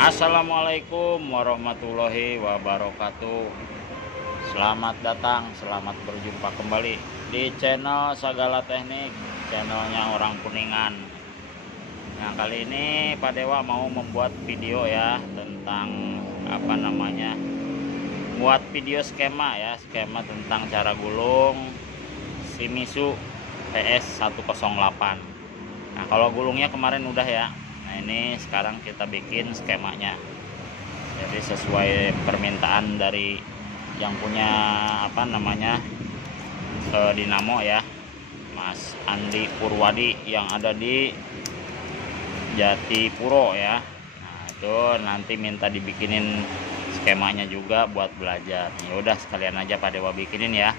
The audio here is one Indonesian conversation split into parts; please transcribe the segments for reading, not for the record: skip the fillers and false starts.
Assalamualaikum warahmatullahi wabarakatuh. Selamat datang, selamat berjumpa kembali di channel Sagala Teknik, channelnya orang Kuningan. Nah, kali ini Pak Dewa mau membuat video ya tentang buat video skema ya, skema tentang cara gulung Shimizu PS108. Nah, kalau gulungnya kemarin udah ya. Nah, ini sekarang kita bikin skemanya. Jadi sesuai permintaan dari yang punya dinamo ya, Mas Andi Purwadi yang ada di Jatipuro ya. Nah, itu nanti minta dibikinin skemanya juga buat belajar. Ya udah sekalian aja Pak Dewa bikinin ya.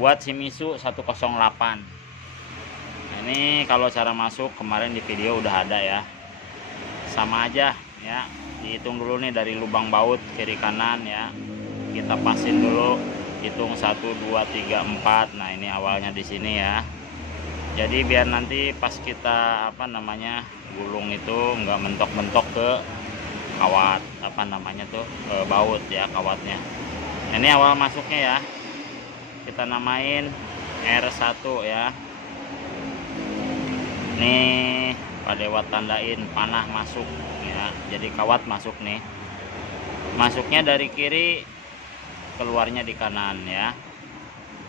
Buat Shimizu 108. Nah, ini kalau cara masuk kemarin di video udah ada ya. Sama aja ya, dihitung dulu nih dari lubang baut kiri kanan ya, kita pasin dulu, hitung 1 2 3 4. Nah, ini awalnya di sini ya, jadi biar nanti pas kita gulung itu nggak mentok-mentok ke kawat ke baut ya, kawatnya. Nah, ini awal masuknya ya, kita namain R1 ya. Nih Pak Dewa tandain panah masuk ya, jadi kawat masuk nih, masuknya dari kiri, keluarnya di kanan ya,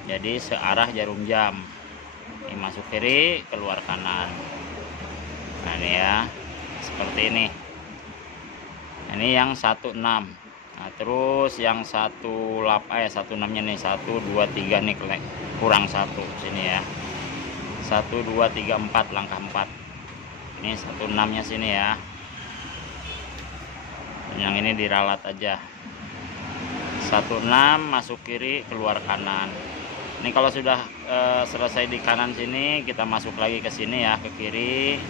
jadi searah jarum jam. Ini masuk kiri, keluar kanan. Nah, ini ya seperti ini. Ini yang 16. Nah, terus yang 16 nya nih 1 2 3 nih kurang 1 sini ya, 1 2 3 4, langkah 4. Ini 16 nya sini ya, yang ini diralat aja. 16 masuk kiri, keluar kanan. Ini kalau sudah selesai di kanan sini, kita masuk lagi ke sini ya, ke kiri,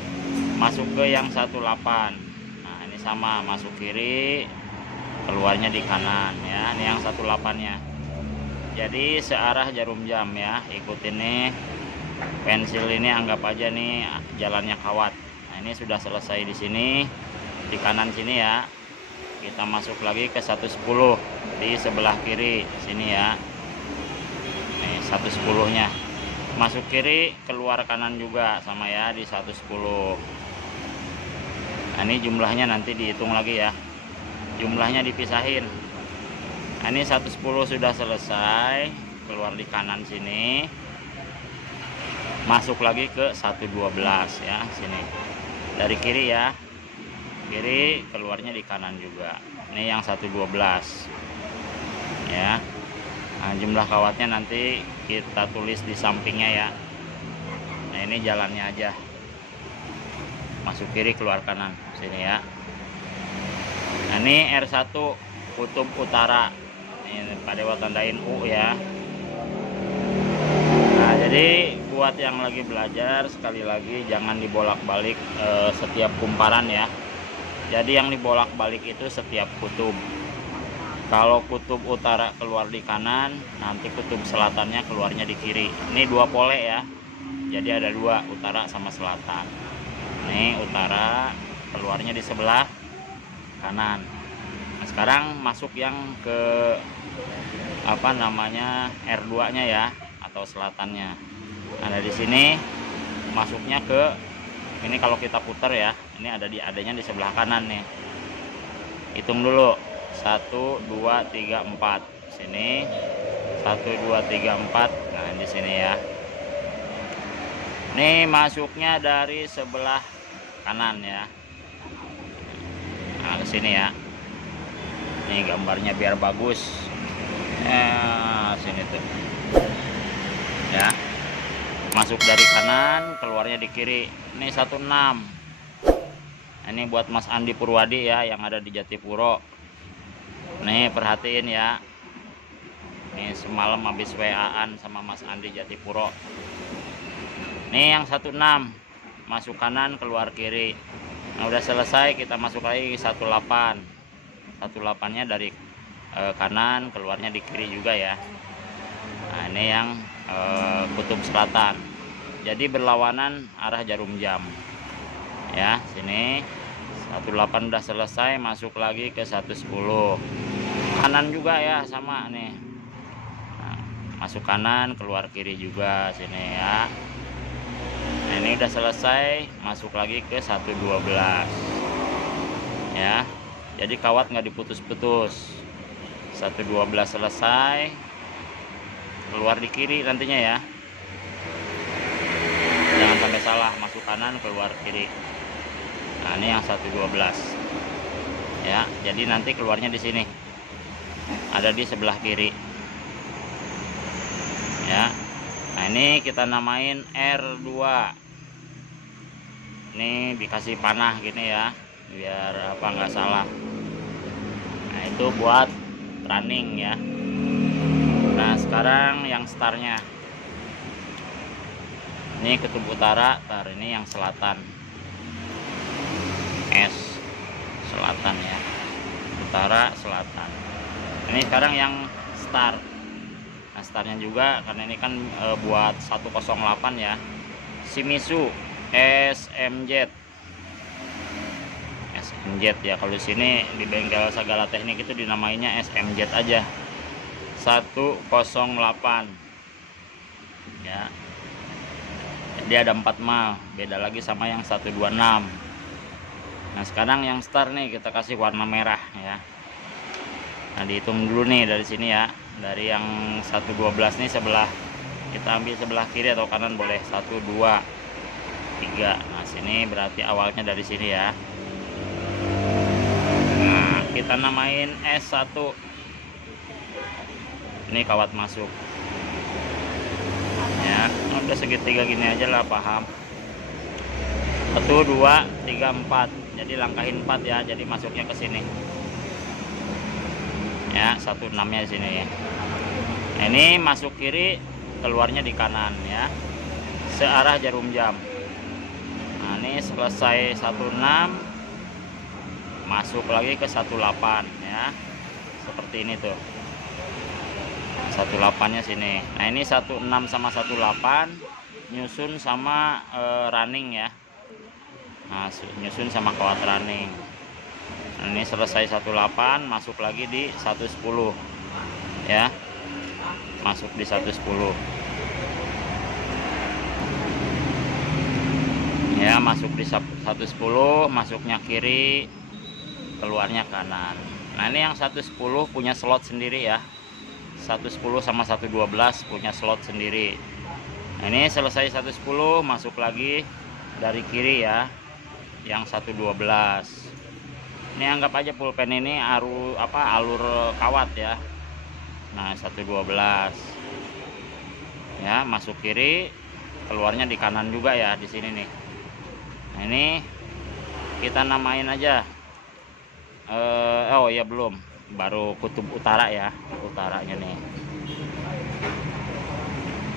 masuk ke yang 18. Nah, ini sama, masuk kiri, keluarnya di kanan ya. Ini yang 18 nya, jadi searah jarum jam ya. Ikutin nih pensil ini, anggap aja nih jalannya kawat. Nah, ini sudah selesai di sini, di kanan sini ya. Kita masuk lagi ke 110 di sebelah kiri sini ya. Nih 110 nya masuk kiri, keluar kanan juga sama ya, di 110. Nah, ini jumlahnya nanti dihitung lagi ya, jumlahnya dipisahin. Nah, ini 110 sudah selesai, keluar di kanan sini, masuk lagi ke 112 ya, sini dari kiri ya, kiri, keluarnya di kanan juga. Ini yang 112 ya. Nah, jumlah kawatnya nanti kita tulis di sampingnya ya. Nah, ini jalannya aja, masuk kiri, keluar kanan sini ya. Nah, ini R1 kutub utara, ini Pak Dewa tandain U ya. Nah, jadi buat yang lagi belajar, sekali lagi jangan dibolak-balik setiap kumparan ya. Jadi yang dibolak-balik itu setiap kutub. Kalau kutub utara keluar di kanan, nanti kutub selatannya keluarnya di kiri. Ini dua pole ya, jadi ada dua, utara sama selatan. Ini utara, keluarnya di sebelah kanan. Nah, sekarang masuk yang ke R2 nya ya, atau selatannya. Nah, dari sini masuknya ke ini, kalau kita putar ya, ini adanya di sebelah kanan nih. Hitung dulu 1 2 3 4 sini, 1 2 3 4. Nah, di sini ya. Ini masuknya dari sebelah kanan ya. Nah, ke sini ya. Ini gambarnya biar bagus. Sini tuh. Ya, masuk dari kanan, keluarnya di kiri. Ini 16. Ini buat Mas Andi Purwadi ya, yang ada di Jatipuro. Nih perhatiin ya, ini semalam habis WA-an sama Mas Andi Jatipuro. Nih yang 16 masuk kanan, keluar kiri. Nah, udah selesai, kita masuk lagi 18. 18 nya dari kanan, keluarnya di kiri juga ya. Nah, ini yang kutub selatan, jadi berlawanan arah jarum jam ya. Sini 18 udah selesai, masuk lagi ke 110. Kanan juga ya, sama nih. Nah, masuk kanan, keluar kiri juga sini ya. Nah, ini udah selesai, masuk lagi ke 112 ya. Jadi kawat nggak diputus-putus. 112 selesai, keluar di kiri nantinya ya. Jangan sampai salah, masuk kanan keluar kiri. Nah, ini yang 112 ya. Jadi nanti keluarnya di sini, ada di sebelah kiri ya. Nah, ini kita namain R2. Ini dikasih panah gini ya, biar apa nggak salah. Nah, itu buat running ya. Nah, sekarang yang startnya ini kutub utara, ini yang selatan, S selatan ya, utara selatan. Ini sekarang yang start. Nah, startnya juga karena ini kan buat 108 ya, Shimizu SMZ ya. Kalau di sini di bengkel Sagala Teknik itu dinamainya SMZ aja, 108 ya. Jadi ada 4 mal, beda lagi sama yang 126. Nah, sekarang yang start nih kita kasih warna merah ya. Nah, dihitung dulu nih dari sini ya. Dari yang 112 nih sebelah, kita ambil sebelah kiri atau kanan boleh. 1 2 3. Nah, sini berarti awalnya dari sini ya. Nah, kita namain S1. Ini kawat masuk ya. Udah segitiga gini aja lah, paham. 1 2 3 4. Jadi langkahin 4 ya, jadi masuknya ke sini ya. 16 nya di sini ya. Nah, ini masuk kiri, keluarnya di kanan ya, searah jarum jam. Nah, ini selesai 16, masuk lagi ke 18 ya, seperti ini tuh. 18 nya sini. Nah, ini 16 sama 18 nyusun sama running ya. Nah, nyusun sama kawat running. Nah, ini selesai 18, masuk lagi di 110 ya, masuk di 110 ya, masuk di 110, masuknya kiri, keluarnya kanan. Nah, ini yang 110 punya slot sendiri ya, 110 sama 112 punya slot sendiri. Nah, ini selesai 110, masuk lagi dari kiri ya, yang 112. Ini anggap aja pulpen ini alur kawat ya. Nah, 112 ya, masuk kiri, keluarnya di kanan juga ya di sini nih. Nah, ini kita namain aja oh ya belum, baru kutub utara ya, utaranya nih.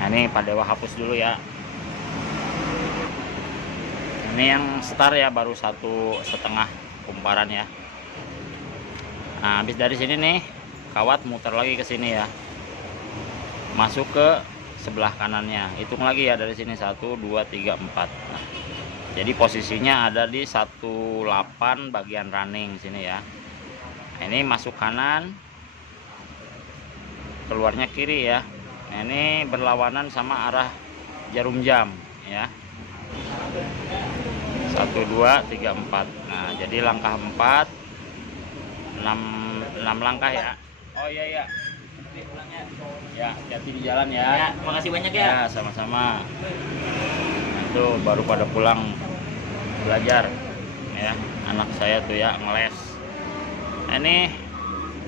Nah, ini Pak Dewa hapus dulu ya. Ini yang start ya, baru 1,5 kumparan ya. Nah, habis dari sini nih kawat muter lagi ke sini ya, masuk ke sebelah kanannya. Hitung lagi ya dari sini, 1 2 3 4. Nah, jadi posisinya ada di 18 bagian running sini ya. Nah, ini masuk kanan, keluarnya kiri ya. Nah, ini berlawanan sama arah jarum jam ya. 1 2 3 4. Nah, jadi langkah 4, 6 langkah ya. Oh iya ya, ya hati-hati di jalan ya. Ya, makasih banyak ya. Ya, sama-sama. Nah, itu baru pada pulang belajar ya, anak saya tuh ya ngeles. Nah, ini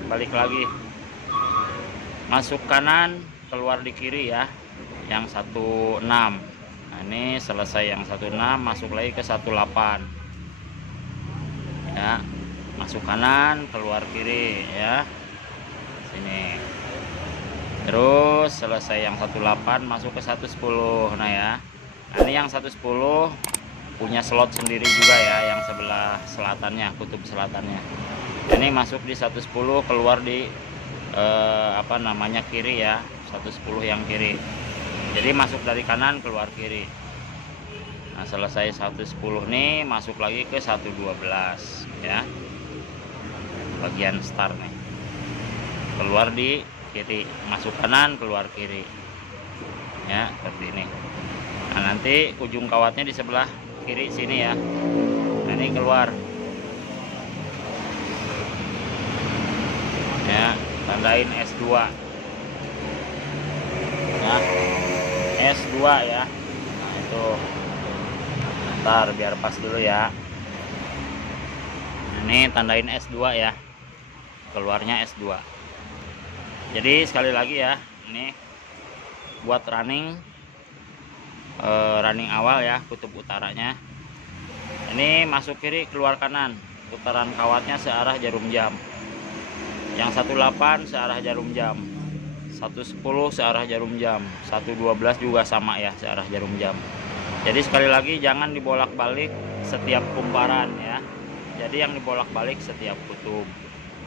balik lagi, masuk kanan, keluar di kiri ya, yang 16. Nah, ini selesai yang 16, masuk lagi ke 18 ya, masuk kanan, keluar kiri ya, sini. Terus selesai yang 18, masuk ke 110. Nah ya, nah, ini yang 110 punya slot sendiri juga ya, yang sebelah selatannya, kutub selatannya. Ini masuk di 110, keluar di kiri ya, 110 yang kiri. Jadi masuk dari kanan, keluar kiri. Nah, selesai 110 nih, masuk lagi ke 112 ya. Bagian start nih. Keluar di kiri, masuk kanan, keluar kiri. Ya, seperti ini. Nah, nanti ujung kawatnya di sebelah kiri sini ya. Nah, ini keluar. Ya, tandain S2. Ya. S2 ya. Nah, itu. Ntar biar pas dulu ya. Ini tandain S2 ya, keluarnya S2. Jadi sekali lagi ya, ini buat running awal ya, kutub utaranya. Ini masuk kiri, keluar kanan, putaran kawatnya searah jarum jam. Yang 18 searah jarum jam, 110 searah jarum jam, 112 juga sama ya, searah jarum jam. Jadi sekali lagi jangan dibolak-balik setiap kumparan ya. Jadi yang dibolak-balik setiap kutub.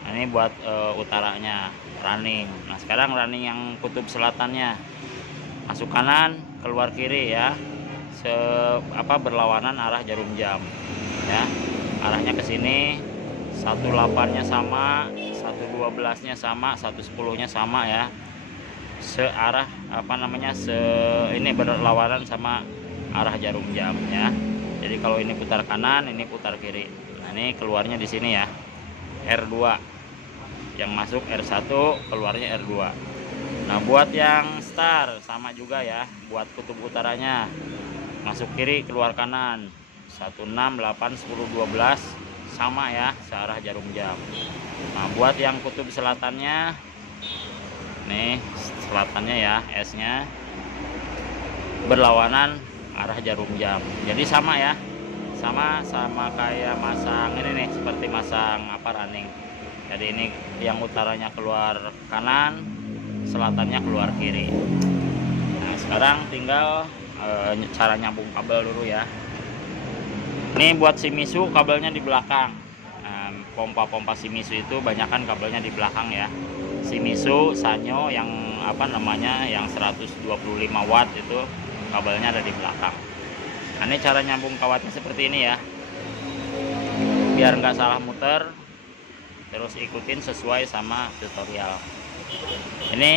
Nah, ini buat utaranya running. Nah, sekarang running yang kutub selatannya. Masuk kanan, keluar kiri ya. Berlawanan arah jarum jam. Ya. Arahnya ke sini. 18-nya sama, 112-nya sama, 110-nya sama ya. Searah ini berlawanan sama arah jarum jam ya. Jadi kalau ini putar kanan, ini putar kiri. Nah, ini keluarnya di sini ya, R2. Yang masuk R1, keluarnya R2. Nah, buat yang star sama juga ya, buat kutub utaranya. Masuk kiri, keluar kanan. 16, 8, 10, 12 sama ya, searah jarum jam. Nah, buat yang kutub selatannya, nih selatannya ya, S-nya berlawanan arah jarum jam. Jadi sama ya, sama kayak masang ini nih, seperti masang running. Jadi ini yang utaranya keluar kanan, selatannya keluar kiri. Nah, sekarang tinggal cara nyambung kabel dulu ya. Ini buat Shimizu kabelnya di belakang. Pompa-pompa Shimizu itu banyakkan kabelnya di belakang ya. Shimizu Sanyo yang yang 125 watt itu kabelnya ada di belakang. Nah, ini cara nyambung kawatnya seperti ini ya, biar nggak salah muter. Terus ikutin sesuai sama tutorial. Ini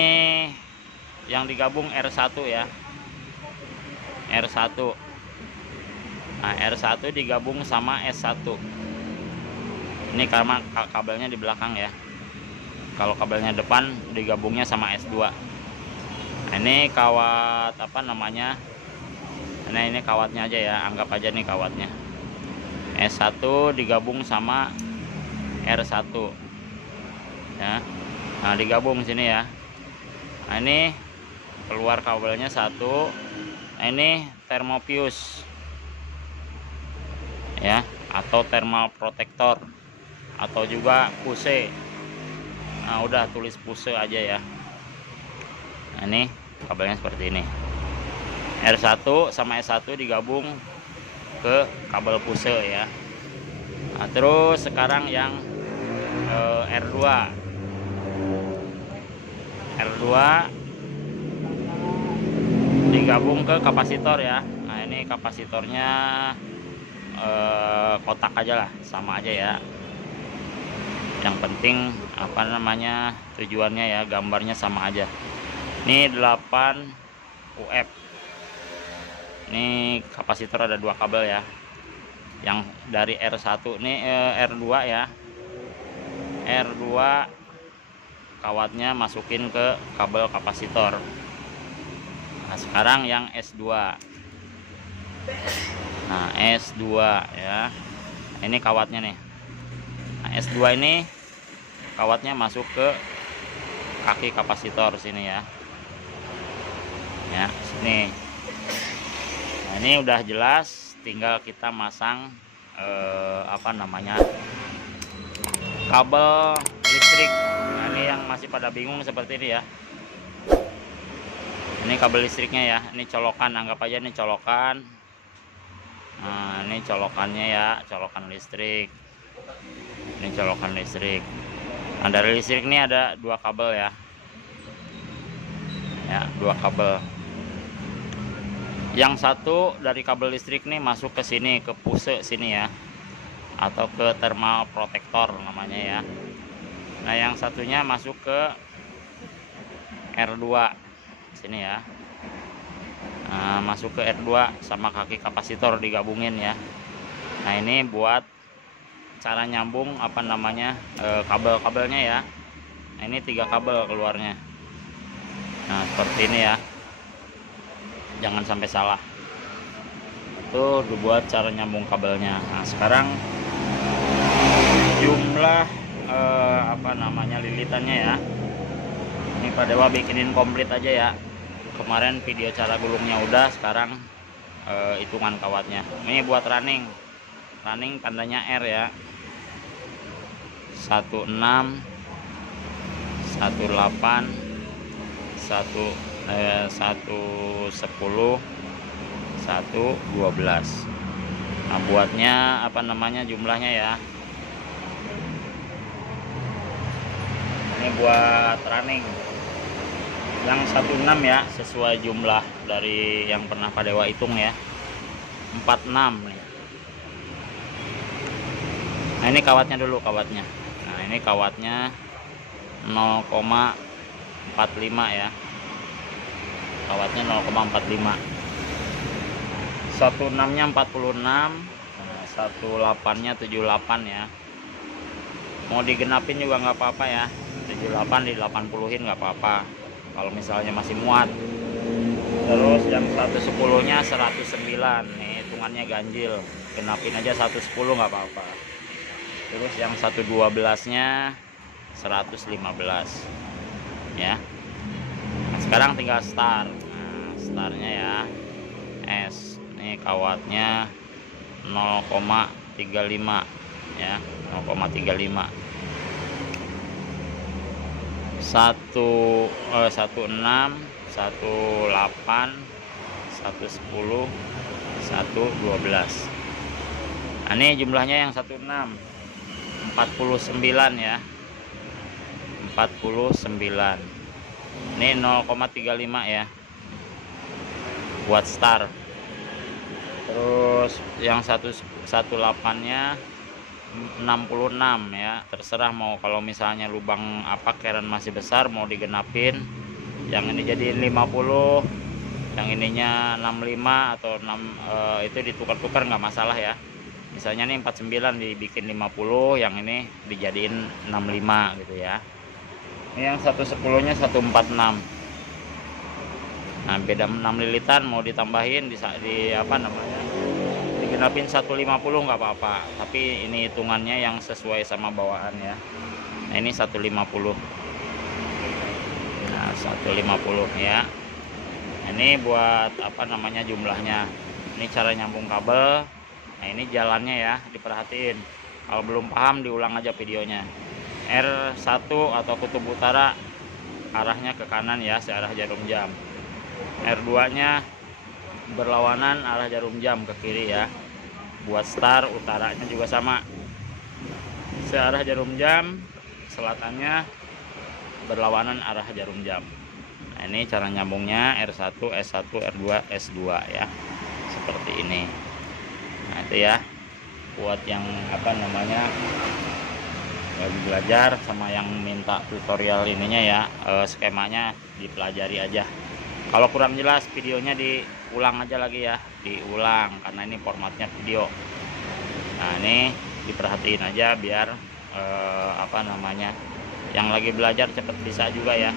yang digabung R1 ya, R1. Nah, R1 digabung sama S1. Ini karena kabelnya di belakang ya. Kalau kabelnya depan digabungnya sama S2. Nah, ini kawat nah, ini kawatnya aja ya, anggap aja nih kawatnya. S1 digabung sama R1 ya. Nah, digabung sini ya. Nah, ini keluar kabelnya satu. Nah, ini thermofuse ya, atau thermal protector, atau juga puse. Nah, udah tulis puse aja ya. Nah, ini kabelnya seperti ini. R1 sama S1 digabung ke kabel puse ya. Nah, terus sekarang yang R2 digabung ke kapasitor ya. Nah, ini kapasitornya kotak aja lah, sama aja ya. Yang penting tujuannya ya, gambarnya sama aja. Ini 8 UF. Ini kapasitor ada 2 kabel ya. Yang dari R1 nih R2 ya. R2 kawatnya masukin ke kabel kapasitor. Nah, sekarang yang S2. Nah, S2 ya. Ini kawatnya nih. Nah, S2 ini kawatnya masuk ke kaki kapasitor sini ya. Ya, sini. Nah, ini udah jelas, tinggal kita masang kabel listrik. Nah, ini yang masih pada bingung seperti ini ya. Ini kabel listriknya ya, ini colokan, anggap aja ini colokan. Nah, ini colokannya ya, colokan listrik. Ini colokan listrik. Nah, dari listrik ini ada 2 kabel ya. Ya, 2 kabel. Yang satu dari kabel listrik nih masuk ke sini, ke puse sini ya, atau ke thermal protector namanya ya. Nah yang satunya masuk ke R2 sini ya. Nah, masuk ke R2 sama kaki kapasitor digabungin ya. Nah ini buat cara nyambung apa namanya kabel-kabelnya ya. Nah ini 3 kabel keluarnya. Nah seperti ini ya, jangan sampai salah. Itu dibuat cara nyambung kabelnya. Nah sekarang jumlah apa namanya lilitannya ya. Ini Pak Dewa bikinin komplit aja ya. Kemarin video cara gulungnya udah, sekarang hitungan kawatnya. Ini buat running tandanya R ya. 16 18 1 10 1 12. Nah buatnya apa namanya jumlahnya ya, ini buat running yang 16 ya, sesuai jumlah dari yang pernah Pak Dewa hitung ya, 46 nih. Nah ini kawatnya dulu, kawatnya. Nah ini kawatnya 0,45 ya, kawatnya 0,45. 16 nya 46, 18 nya 78 ya. Mau digenapin juga nggak apa-apa ya, 78 di 80-in nggak apa-apa kalau misalnya masih muat. Terus yang 110 nya 109 nih, hitungannya ganjil, genapin aja 110 nggak apa-apa. Terus yang 112 nya 115 ya. Nah, sekarang tinggal start. Nah startnya ya S, ini kawatnya 0,35 ya, 0,35. 16 18 110 112. Nah ini jumlahnya yang 16 49 ya, 49. Ini 0,35 ya buat start. Terus yang 118 nya 66 ya, terserah mau kalau misalnya lubang apa keren masih besar mau digenapin, yang ini jadi 50, yang ininya 65 atau 6 itu ditukar-tukar nggak masalah ya. Misalnya nih 49 dibikin 50, yang ini dijadiin 65 gitu ya. Ini yang 110 nya 146. Nah beda 6 lilitan, mau ditambahin di apa namanya digenapin 150 nggak apa-apa, tapi ini hitungannya yang sesuai sama bawaan ya. Nah ini 150. Nah 150 ya. Ini buat apa namanya jumlahnya. Ini cara nyambung kabel. Nah ini jalannya ya, diperhatiin. Kalau belum paham diulang aja videonya. R1 atau kutub utara arahnya ke kanan ya, searah jarum jam. R2 nya berlawanan arah jarum jam ke kiri ya. Buat start utaranya juga sama, searah jarum jam, selatannya berlawanan arah jarum jam. Nah ini cara nyambungnya R1 S1 R2 S2 ya, seperti ini. Nah itu ya buat yang apa namanya lagi belajar sama yang minta tutorial ininya ya, skemanya dipelajari aja. Kalau kurang jelas videonya diulang aja lagi ya, diulang karena ini formatnya video. Nah ini diperhatiin aja biar apa namanya yang lagi belajar cepet bisa juga ya.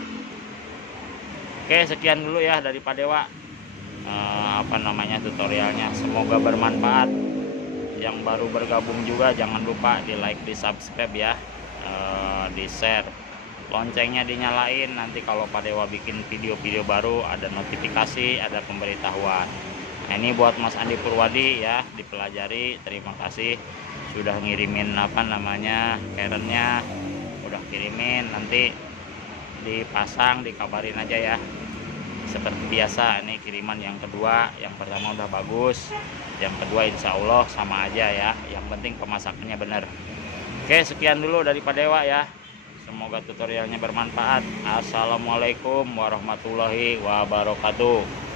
Oke sekian dulu ya dari Pak Dewa apa namanya tutorialnya, semoga bermanfaat. Yang baru bergabung juga jangan lupa di like, di subscribe ya, di share, loncengnya dinyalain, nanti kalau Pak Dewa bikin video-video baru ada notifikasi, ada pemberitahuan. Nah ini buat Mas Andi Purwadi ya, dipelajari. Terima kasih sudah ngirimin apa namanya kerennya, udah kirimin, nanti dipasang dikabarin aja ya. Seperti biasa ini kiriman yang kedua, yang pertama udah bagus, yang kedua insya Allah sama aja ya, yang penting pemasakannya bener. Oke sekian dulu dari Pak Dewa ya, semoga tutorialnya bermanfaat. Assalamualaikum warahmatullahi wabarakatuh.